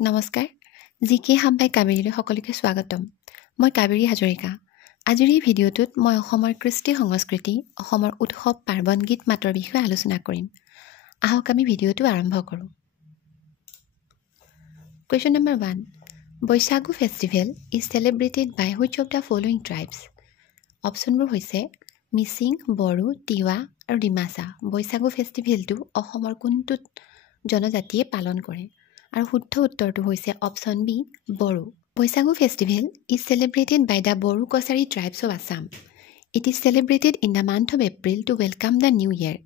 নমস্কাৰ জিকে হাব বাই কাবেৰীলৈ সকলোকে স্বাগতম মই কাবেৰী হাজৰিকা আজিৰ এই ভিডিঅ'টোত মই অসমৰ কৃষ্টি সংস্কৃতি অসমৰ উৎসৱ পাৰ্বণ গীত মাতৰ বিষয়ে আলোচনা কৰিম আহক আমি ভিডিঅ'টো আৰম্ভ কৰোঁ Question number 1 Baishagu festival is celebrated by which of the following tribes অপচনবোৰ হৈছে মিচিং বড়ো তিৱা আৰু ডিমাছা বৈশাগু ফেষ্টিভেলটো অসমৰ কোনটো জনজাতিয়ে পালন কৰে আৰু শুদ্ধ উত্তৰটো হৈছে option B Bodo Baishagu festival is celebrated by the Boru Kosari tribes of Assam. It is celebrated in the month of April to welcome the new year.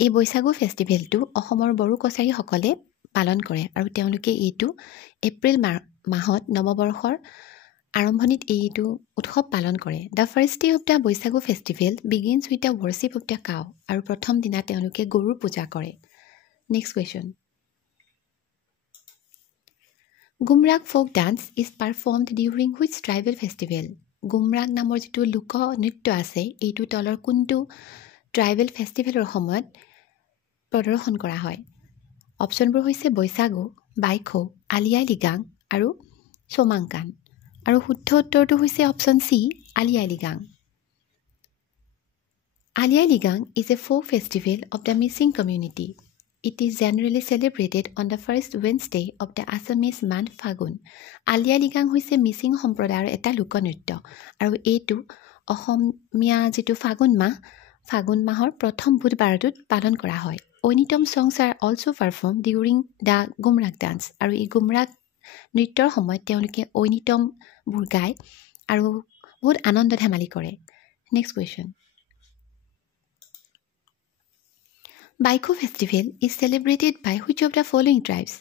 এই বৈশাগু ফেষ্টিভেলটো অসমৰ বড়ো কছাৰীসকলে পালন কৰে আৰু তেওঁলোকে এইটো এপ্ৰিল মাহত নৱবৰ্ষৰ আৰম্ভণিত এইটো উৎসৱ পালন কৰে The first day of the Baishagu festival begins with the worship of the cow আৰু প্ৰথম দিনা তেওঁলোকে গৰুৰ পূজা কৰে Next question Gumrak folk dance is performed during which tribal festival? Gumrak নামৰ যিটো লোক নৃত্য আছে এইটো তলৰ কোনটো ট্ৰাইবেল ফেষ্টিভেলৰ সময়ত প্ৰদৰ্শন কৰা হয় অপচনবোৰ হৈছে বৈশাগু বাইখো আলি আই লৃগাং আৰু সোমাংকান আৰু শুদ্ধ উত্তৰটো হৈছে option C Ali Aye Ligang Ali Aye Ligang is a folk festival of the Mising community. It is generally celebrated on the first Wednesday of the Assamese month Fagun. আলি আই লৃগাং হৈছে মিচিং সম্প্ৰদায়ৰ এটা লোকনৃত্য আৰু এইটো অসমীয়া যিটো ফাগুন মাহৰ প্ৰথম বুধবাৰটোত পালন কৰা হয় ঐনিতম songs are also performed during the Gumrak dance আৰু এই গুমৰাক নৃত্যৰ সময়ত তেওঁলোকে ঐনিতমবোৰ গায় আৰু বহুত আনন্দ ধেমালি কৰে next question Baikho festival is celebrated by which of the following tribes?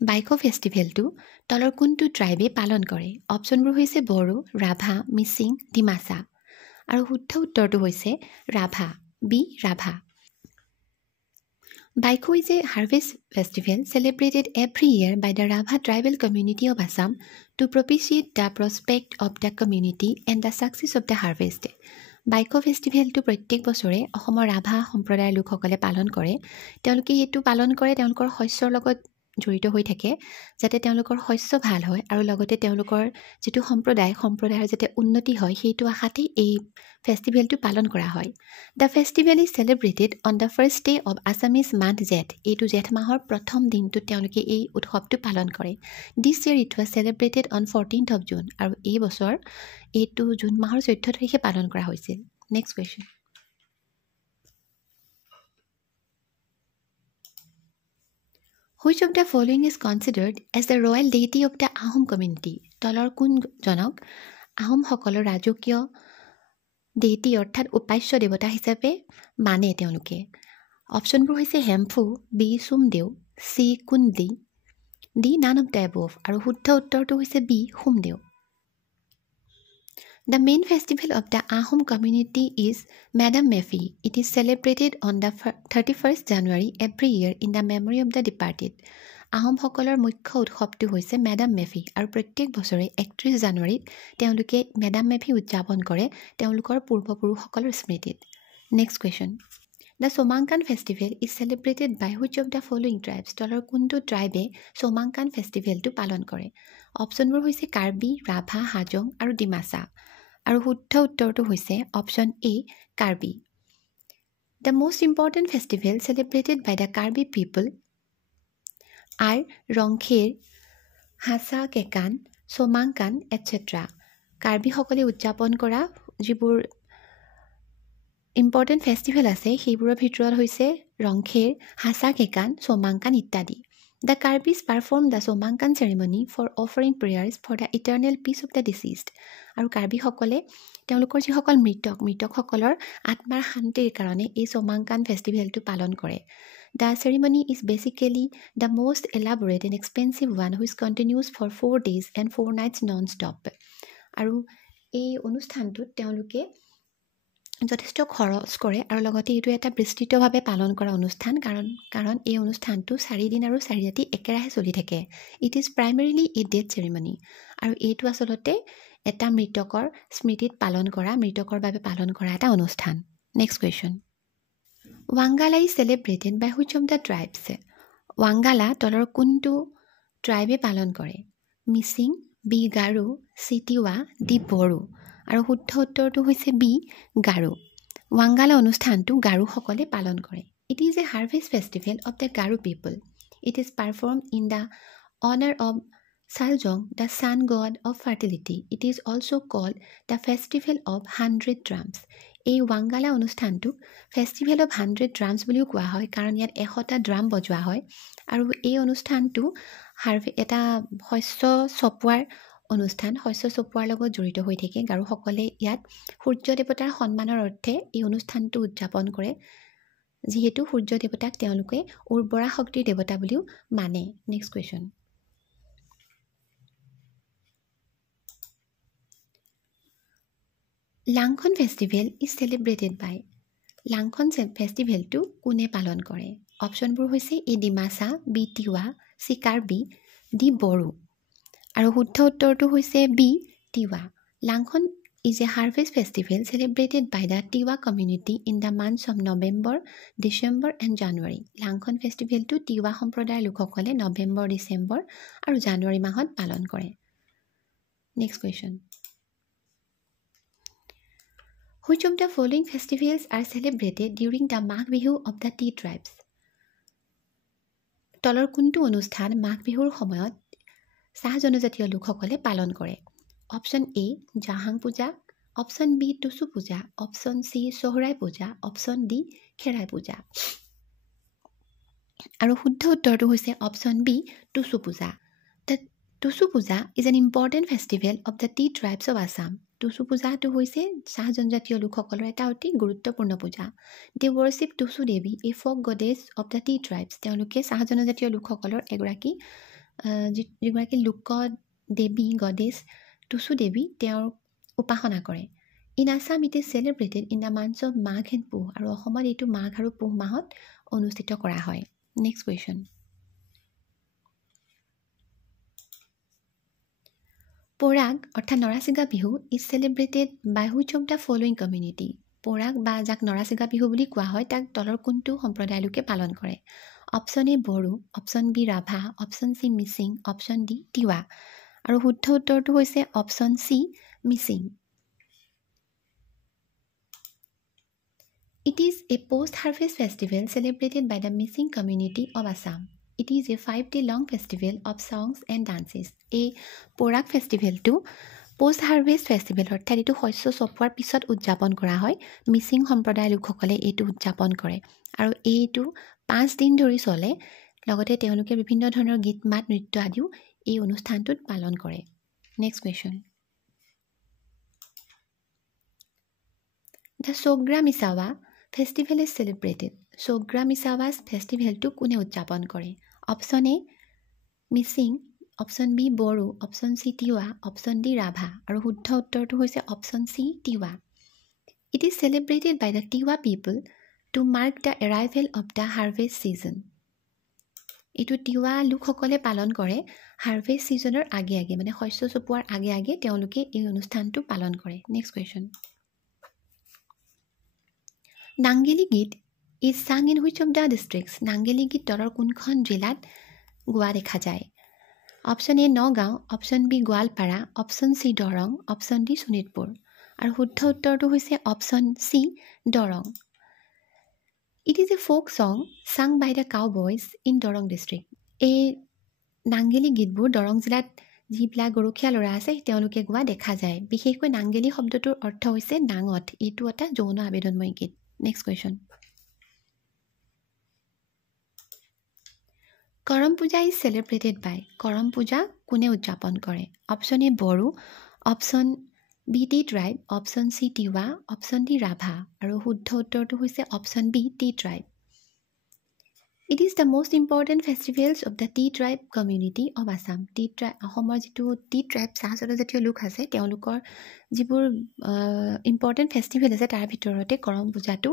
Baikho festivalটো তলৰ কোনটো ট্ৰাইবে পালন কৰে অপচনবোৰ হৈছে বড়ো ৰাভা মিচিং ডিমাছা আৰু শুদ্ধ উত্তৰটো হৈছে Rabha B Rabha Baikho is a harvest festival celebrated every year by the Rabha tribal community of Assam to propitiate the prospect of the community and the success of the harvest. Baikho ফেষ্টিভেলটো প্ৰত্যেক বছৰে অসমৰ ৰাভা সম্প্ৰদায়ৰ লোকসকলে পালন কৰে তেওঁলোকে এইটো পালন কৰে তেওঁলোকৰ শস্যৰ লগত জড়িত হৈ থাকে যাতে তেওঁলোকৰ শস্য ভাল হয় আৰু লগতে তেওঁলোকৰ যিটো সম্প্ৰদায়ৰ যাতে উন্নতি হয় সেইটো আশাতেই এই ফেষ্টিভেলটো পালন কৰা হয় The festival is celebrated on the first day of Assamese month Jet. এইটো জেঠ মাহৰ প্ৰথম দিনটোত তেওঁলোকে এই উৎসৱটো পালন কৰে This year it was celebrated on 14th of June আৰু এই বছৰ এইটো জুন মাহৰ 14 তাৰিখে পালন কৰা হৈছিল next question Which of the following is considered as the royal deity of the Ahom community? তলৰ কোনজনক আহোমসকলৰ ৰাজকীয় দেইটি অৰ্থাৎ উপাস্য দেৱতা হিচাপে মানে তেওঁলোকে অপচনবোৰ হৈছে Hemphu B Somdeu C Kundali D none of the above আৰু শুদ্ধ উত্তৰটো হৈছে B Somdeu The main festival of the Ahom community is Madam Mefi. It is celebrated on the 31st January every year in the memory of the departed. আহোমসকলৰ মুখ্য উৎসৱটো হৈছে madam মেফি আৰু প্ৰত্যেক বছৰে 31 জানুৱাৰীত তেওঁলোকে মেডাম মেফি উদযাপন কৰে তেওঁলোকৰ পূৰ্বপুৰুষসকলৰ স্মৃতিত next question The Somankan festival is celebrated by which of the following tribes? তলৰ কোনটো ট্ৰাইবে সোমাংকান ফেষ্টিভেলটো পালন কৰে অপচনবোৰ হৈছে কাৰ্বি ৰাভা হাজং আৰু ডিমাছা আৰু শুদ্ধ উত্তৰটো হৈছে option A Karbi The most important festival celebrated by the Karbi people are ৰংখেৰ Hacha Kekan সোমাংকান etc. কাৰ্বিসকলে উদযাপন কৰা যিবোৰ ইম্পৰ্টেণ্ট ফেষ্টিভেল আছে সেইবোৰৰ ভিতৰত হৈছে ৰংখেৰ হাছা কেকান সোমাংকান ইত্যাদি The Karbis perform the Somankan ceremony for offering prayers for the eternal peace of the deceased. আৰু কাৰ্বিসকলে তেওঁলোকৰ যিসকল মৃতকসকলৰ আত্মাৰ শান্তিৰ কাৰণে এই সোমাংকান ফেষ্টিভেলটো পালন কৰে The ceremony is basically the most elaborate and expensive one which continues for 4 days and 4 nights non-stop. আৰু এই অনুষ্ঠানটোত তেওঁলোকে যথেষ্ট খৰচ কৰে আৰু লগতে এইটো এটা বিস্তৃতভাৱে পালন কৰা অনুষ্ঠান কাৰণ এই অনুষ্ঠানটো 4 দিন আৰু 4 ৰাতি একেৰাহে চলি থাকে it is primarily a death ceremony আৰু এইটো আচলতে এটা মৃতকৰ স্মৃতিত মৃতকৰ বাবে পালন কৰা এটা অনুষ্ঠান next question Wangala is celebrated by which of the tribes? Wangala তলৰ কোনটো ট্ৰাইবে পালন কৰে Mising B Garo C Tiwa D Bodo আৰু শুদ্ধ উত্তৰটো হৈছে বি গাৰো ৱাংগালা অনুষ্ঠানটো গাৰোসকলে পালন কৰে it is a harvest festival of the Garo people it is perform in the অনাৰ of Saljong, the sun god of fertility. It is also called the Festival of 100 Drums. এই Wangala অনুষ্ঠানটোক festival of 100 ড্ৰামছ বুলিও কোৱা হয় কাৰণ ইয়াত 100টা ড্ৰাম বজোৱা হয় আৰু এই অনুষ্ঠানটো এটা শস্য চপোৱাৰ অনুষ্ঠান শস্য চপোৱাৰ লগত জড়িত হৈ থাকে গাৰোসকলে ইয়াত সূৰ্য দেৱতাৰ সন্মানৰ অৰ্থে এই অনুষ্ঠানটো উদযাপন কৰে যিহেতু সূৰ্য দেৱতাক তেওঁলোকে উৰ্বৰা শক্তিৰ দেৱতা বুলিও মানে next question Langkhon festival is celebrated by Langkhon ফেষ্টিভেলটো কোনে পালন কৰে অপশ্যনবোৰ হৈছে A Dimasa B Tiwa C Karbi D Bodo আৰু শুদ্ধ উত্তৰটো হৈছে B Tiwa Langkhon is a harvest festival celebrated by the Tiwa community in the months of November December and January Langkhon ফেষ্টিভেলটো তিৱা সম্প্ৰদায়ৰ লোকসকলে নৱেম্বৰ ডিচেম্বৰ আৰু জানুৱাৰী মাহত পালন কৰে next question Which of the following festivals are celebrated during the Magh Bihu of the Tea tribes? তলৰ কোনটো অনুষ্ঠান মাঘ বিহুৰ সময়ত চাহ জনজাতীয় লোকসকলে পালন কৰে অপশ্যন এ জাহাং পূজা অপশ্যন বি টুসু পূজা অপশ্যন চি সোহৰাই পূজা অপশ্যন ডি খেৰাই পূজা আৰু শুদ্ধ উত্তৰটো হৈছে অপশ্যন বি টুসু পূজা The টুসু পূজা is an important festival of the tea tribes of Assam. Tusu পূজাটো হৈছে চাহ জনজাতীয় লোকসকলৰ এটা অতি গুৰুত্বপূৰ্ণ পূজা They worship Tusu Devi a folk goddess of the tea tribes. তেওঁলোকে চাহ জনজাতীয় লোকসকলৰ যিগৰাকী লোক দেৱী গডেছ টুসু দেৱী তেওঁৰ উপাসনা কৰে In Assam it is celebrated in the months of Magh and Puh আৰু অসমত এইটো মাঘ আৰু পুহ মাহত অনুষ্ঠিত কৰা হয় নেক্সট কুৱেশ্যন পৰাগ অৰ্থাৎ Narasinga Bihu is celebrated by which of the following community Porag বা যাক নৰাচিগা বিহু বুলি কোৱা হয় তাক তলৰ কোনটো সম্প্ৰদায়ৰ লোকে পালন কৰে option A Bodo option B Rabha option C Mising option D Tiwa আৰু শুদ্ধ উত্তৰটো হৈছে option C Mising It is a post-harvest festival celebrated by the Missing community of Assam. It is a 5-day-long festival of songs and dances. A Porak festival to post-harvest festival অৰ্থাৎ এইটো শস্য চপোৱাৰ পিছত উদযাপন কৰা হয় মিচিং সম্প্ৰদায়ৰ লোকসকলে এইটো উদযাপন কৰে আৰু এইটো 5 দিন ধৰি চলে লগতে তেওঁলোকে বিভিন্ন ধৰণৰ গীত মাত নৃত্য আদিও এই অনুষ্ঠানটোত পালন কৰে next question The Sogra Misawa festival is celebrated. Sogra Misawa's festival to কোনে উদযাপন কৰে option A Mising option B Bodo option C Tiwa option D Rabha আৰু শুদ্ধ উত্তৰটো হৈছে option C Tiwa It is celebrated by the Tiwa people to mark the arrival of the harvest season. এইটো তিৱা লোকসকলে পালন কৰে হাৰ্ভেষ্ট ছিজনৰ আগে আগে মানে শস্য চপোৱাৰ আগে আগে তেওঁলোকে এই অনুষ্ঠানটো পালন কৰে next question নাংগেলি geet is sung in which of the districts Nangeli গীত তলৰ কোনখন জিলাত গোৱা দেখা যায় option A Nagaon option B Goalpara option C Darrang option D Sonitpur আৰু শুদ্ধ উত্তৰটো হৈছে option C Darrang It is a folk song sung by the cowboys in Dorong district. এই নাংগেলি গীতবোৰ দৰং জিলাত যিবিলাক গৰখীয়া ল'ৰা আছে তেওঁলোকে গোৱা দেখা যায় বিশেষকৈ নাংগেলি শব্দটোৰ অৰ্থ হৈছে নাঙঠ এইটো এটা যৌন আবেদনময় গীত নেক্সট কুৱেশ্যন কৰম পূজা ইজ চেলিব্ৰেটেড বাই কৰম পূজা কোনে উদযাপন কৰে option A Bodo option B tea tribe option C Tiwa option D Rabha আৰু শুদ্ধ উত্তৰটো হৈছে option B tea tribe It is the most important festivals of the tea tribe community of Assam. Tea tribe অসমৰ যিটো টি ট্ৰাইব চাহ জনজাতীয় লোক আছে তেওঁলোকৰ যিবোৰ ইম্পৰ্টেণ্ট ফেষ্টিভেল আছে তাৰ ভিতৰতে কৰম পূজাটো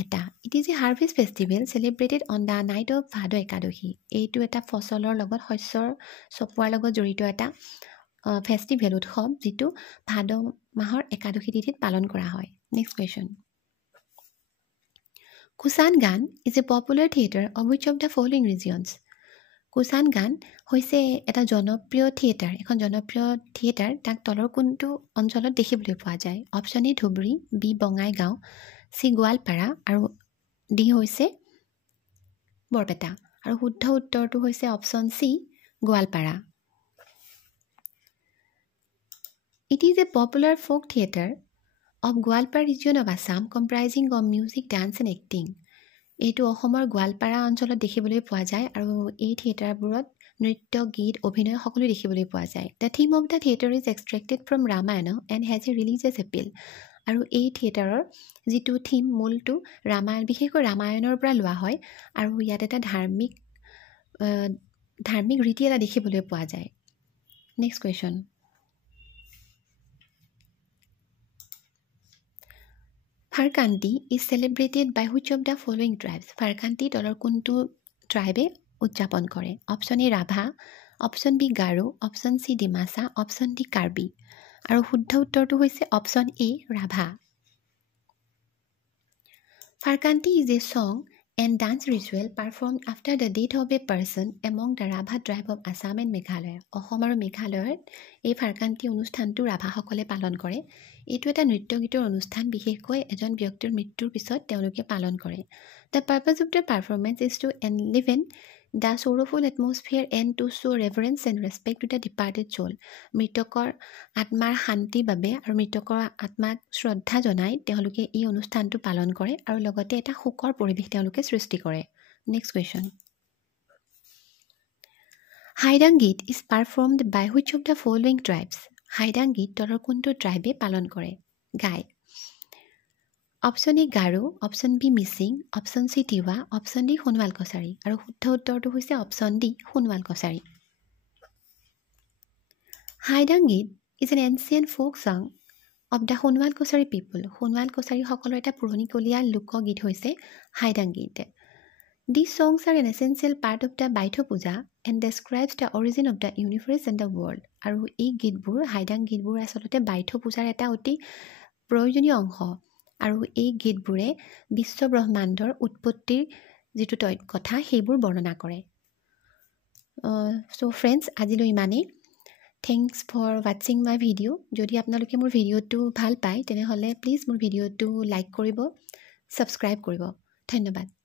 এটা It is a harvest festival celebrated on the night of ভাদ একাদশী এইটো এটা ফচলৰ লগত শস্যৰ চপোৱাৰ লগত জড়িত এটা ফেষ্টিভেল উৎসৱ যিটো ভাদ মাহৰ একাদশী তিথিত পালন কৰা হয় next question Kusan Gan is a popular theatre of which of the following regions? কুচানগান হৈছে এটা জনপ্ৰিয় থিয়েটাৰ এখন জনপ্ৰিয় থিয়েটাৰ তাক তলৰ কোনটো অঞ্চলত দেখিবলৈ পোৱা যায় option A Dhubri B Bongaigaon C Goalpara আৰু ডি হৈছে বৰপেটা আৰু শুদ্ধ উত্তৰটো হৈছে option C Goalpara It is a popular folk theatre of Gwalpara region of Assam comprising of music, dance and acting. এইটো অসমৰ গোৱালপাৰা অঞ্চলত দেখিবলৈ পোৱা যায় আৰু এই থিয়েটাৰবোৰত নৃত্য গীত অভিনয় সকলো দেখিবলৈ পোৱা যায় the theme of the theatre is extracted from Ramayana and has a religious appeal আৰু এই থিয়েটাৰৰ যিটো থিম মূলটো ৰামায়ণ বিশেষকৈ ৰামায়ণৰ পৰা লোৱা হয় আৰু ইয়াত এটা ধাৰ্মিক ৰীতি এটা দেখিবলৈ পোৱা যায় next question Farkanti is celebrated by which of the following tribes? Farkanti তলৰ কোনটো ট্ৰাইবে উদযাপন কৰে option A Rabha option B Garo option C Dimasa option D Karbi আৰু শুদ্ধ উত্তৰটো হৈছে option A Rabha Farkanti is a song and dance ritual performed after the death of a person among the Rabha tribe of Assam and Meghalaya. Assam আৰু মেঘালয়ত এই ফাৰকান্তি অনুষ্ঠানটো ৰাভাসকলে পালন কৰে এইটো এটা নৃত্য গীতৰ অনুষ্ঠান বিশেষকৈ এজন ব্যক্তিৰ মৃত্যুৰ পিছত তেওঁলোকে পালন কৰে The purpose of the performance is to enliven the sorrowful atmosphere and to show reverence and respect to the departed soul. মৃতকৰ আত্মাৰ শান্তিৰ বাবে আৰু মৃতকৰ আত্মাক শ্ৰদ্ধা জনাই তেওঁলোকে এই অনুষ্ঠানটো পালন কৰে আৰু লগতে এটা শোকৰ পৰিৱেশ তেওঁলোকে সৃষ্টি কৰে next question Haidang geet is performed by which of the following tribes Haidang গীত তলৰ কোনটো ট্ৰাইবে পালন কৰে গায় option A Garo option B Mising option C Tiwa option D Sonowal Kachari আৰু শুদ্ধ উত্তৰটো হৈছে option D Sonowal Kachari Haidang geet is an ancient folk song of the Sonowal Kachari people Sonowal কছাৰীসকলৰ এটা পুৰণিকলীয়া লোকগীত হৈছে হাইডাং গীত These songs are an essential part of the Baitho Puja and describes the origin of the universe and the world. আৰু এই গীতবোৰ হাইডাং গীতবোৰ আচলতে বাইথ পূজাৰ এটা অতি প্ৰয়োজনীয় অংশ আৰু এই গীতবোৰে বিশ্ব ব্ৰহ্মাণ্ডৰ উৎপত্তিৰ যিটো কথা সেইবোৰ বৰ্ণনা কৰে সো ফ্ৰেণ্ডছ আজিলৈ ইমানেই থেংকছ ফৰ ৱাচিং মাই ভিডিঅ' যদি আপোনালোকে মোৰ ভিডিঅ'টো ভাল পায় তেনেহ'লে প্লিজ মোৰ ভিডিঅ'টো লাইক কৰিব ছাবস্ক্ৰাইব কৰিব ধন্যবাদ